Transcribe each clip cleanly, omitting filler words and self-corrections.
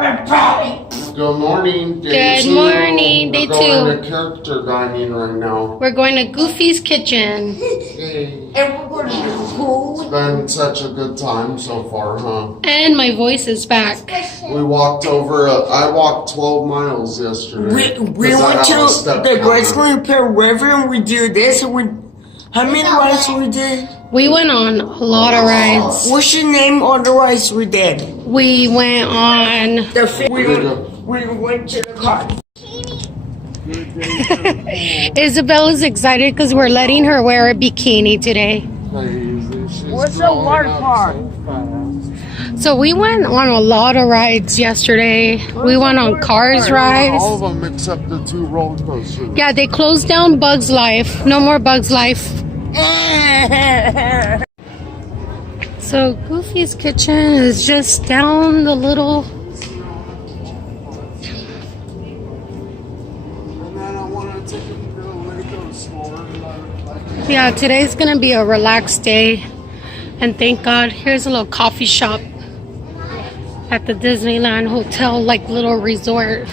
Good morning, Day Good morning, Day 2. We're going to character dining right now. We're going to Goofy's Kitchen. Hey. And we're going to go. It's been such a good time so far, huh? And my voice is back. We walked over, I walked 12 miles yesterday. We went to the Graceful Repair River and we did this. How many rides we did? We went on a lot of rides. What's your name on the rides we did? We went on... We went to the car. Isabella's excited because we're letting her wear a bikini today. What's the water park? So we went on a lot of rides yesterday. We went on Cars rides. All of them except the 2 roller coasters. Yeah, they closed down Bug's Life. No more Bug's Life. So Goofy's Kitchen is just down the little... Yeah, today's gonna be a relaxed day. And thank God, here's a little coffee shop at the Disneyland Hotel, like little resort.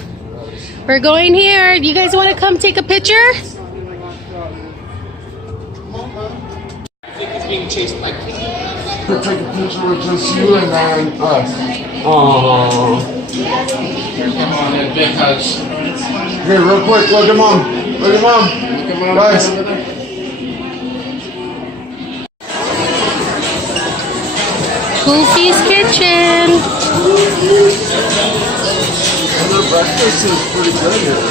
We're going here. You guys want to come take a picture? Being chased by kids. We'll take a picture with just you and then us. Aww. Come on in, big hugs. Here, real quick, look at mom. Look at mom. Look at mom. Guys. Goofy's Kitchen. And their breakfast is pretty good here.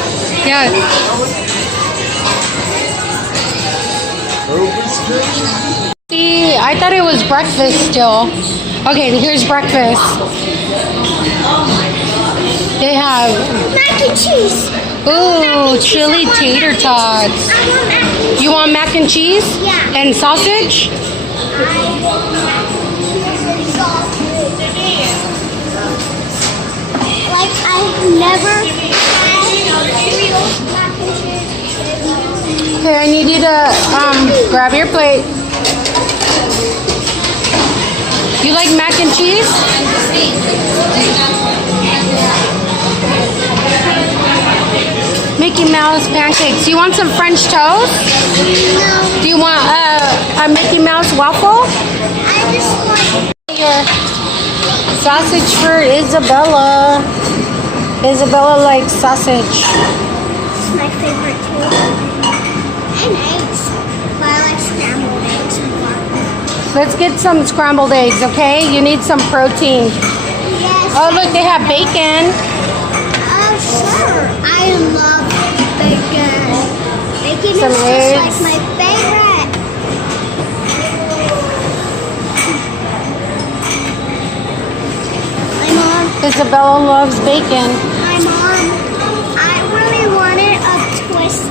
Yeah. Goofy's Kitchen. See, I thought it was breakfast still. Okay, here's breakfast. They have mac and cheese. Ooh, chili tater tots. You want mac and cheese? Yeah. And sausage? Like I've never had real mac and cheese. Okay, I need you to grab your plate. You like mac and cheese? Mickey Mouse pancakes. You want some French toast? No. Do you want a Mickey Mouse waffle? I just want Your sausage for Isabella. Isabella likes sausage. it's my favorite too. And eggs. But I like scrambled eggs more. Let's get some scrambled eggs, okay? You need some protein. Yes. Oh, look, they have bacon. Oh, sure. I love bacon. Bacon Some is eggs. just like my favorite. My mom. Isabella loves bacon. My mom. I really wanted a twist.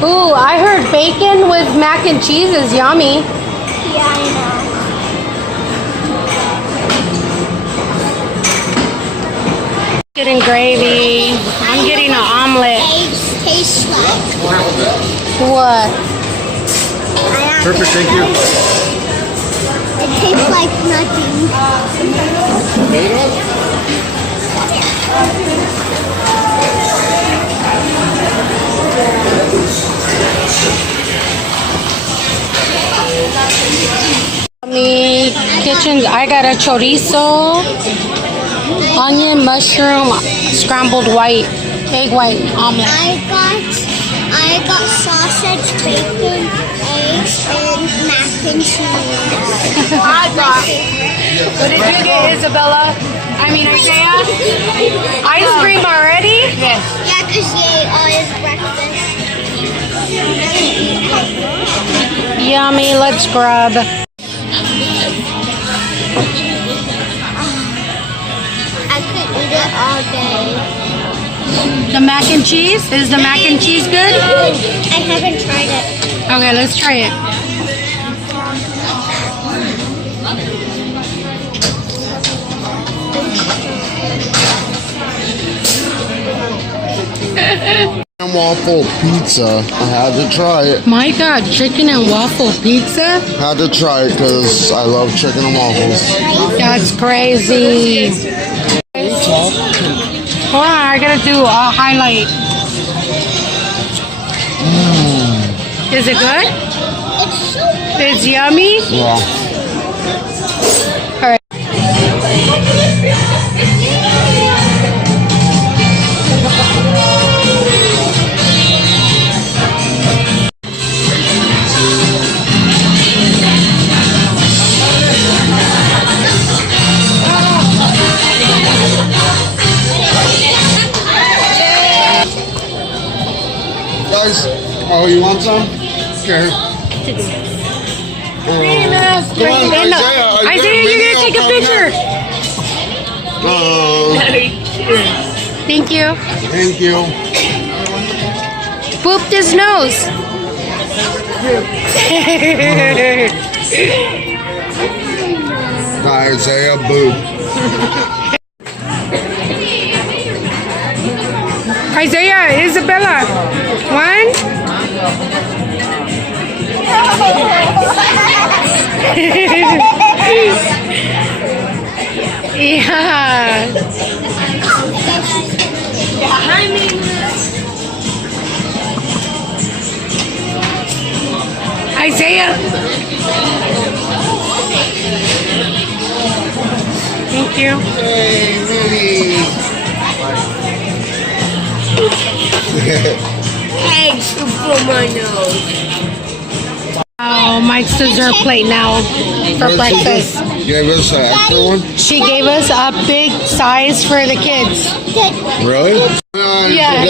Ooh, I heard bacon with mac and cheese is yummy. Yeah, I know. Getting gravy. I'm getting an omelet. Eggs taste like. What? Perfect, thank you. It tastes like nothing. Me kitchens. I got a chorizo, onion, mushroom, scrambled white, egg white omelet. I got sausage, bacon, eggs, and mac and cheese. What did you get, Isabella? I mean, Isaiah? Ice cream already? Yes. Yeah, because you ate all his breakfast. Yummy. Let's grab. I could eat it all day. The mac and cheese? Is the mac and cheese good? I haven't tried it. Okay, let's try it. And waffle pizza. I had to try it. My God, chicken and waffle pizza? Had to try it because I love chicken and waffles. That's crazy. Hold on, I gotta do a highlight. Is it good? It's yummy? Yeah. All right. Guys, oh, you want some? Here. Come on, Isaiah, you're gonna take a picture. Thank you. Thank you. Booped his nose. Isaiah Boo. Isaiah, Isabella. One. Yeah. Isaiah. Thank you. Hey, Minnie. Eggs for my nose. Oh, Mike's dessert plate now for breakfast. Gave us an extra one? She gave us a big size for the kids. Really? Yeah.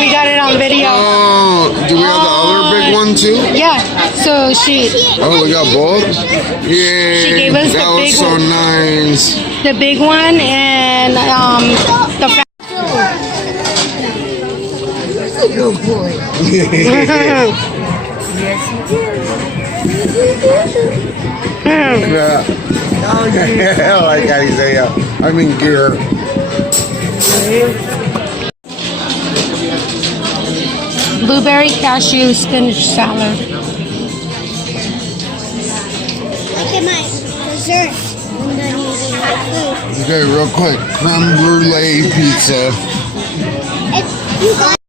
We got it on video. Oh, do we have the other big one too? Yeah. So she Oh, we got both? Yeah. She gave us that the was big so one. nice. the big one and the Good boy. Yeah. I like Isaiah. I'm in gear. blueberry cashew spinach salad. Okay, my dessert. I'm done eating my food. Okay, real quick. Creme brulee pizza. You got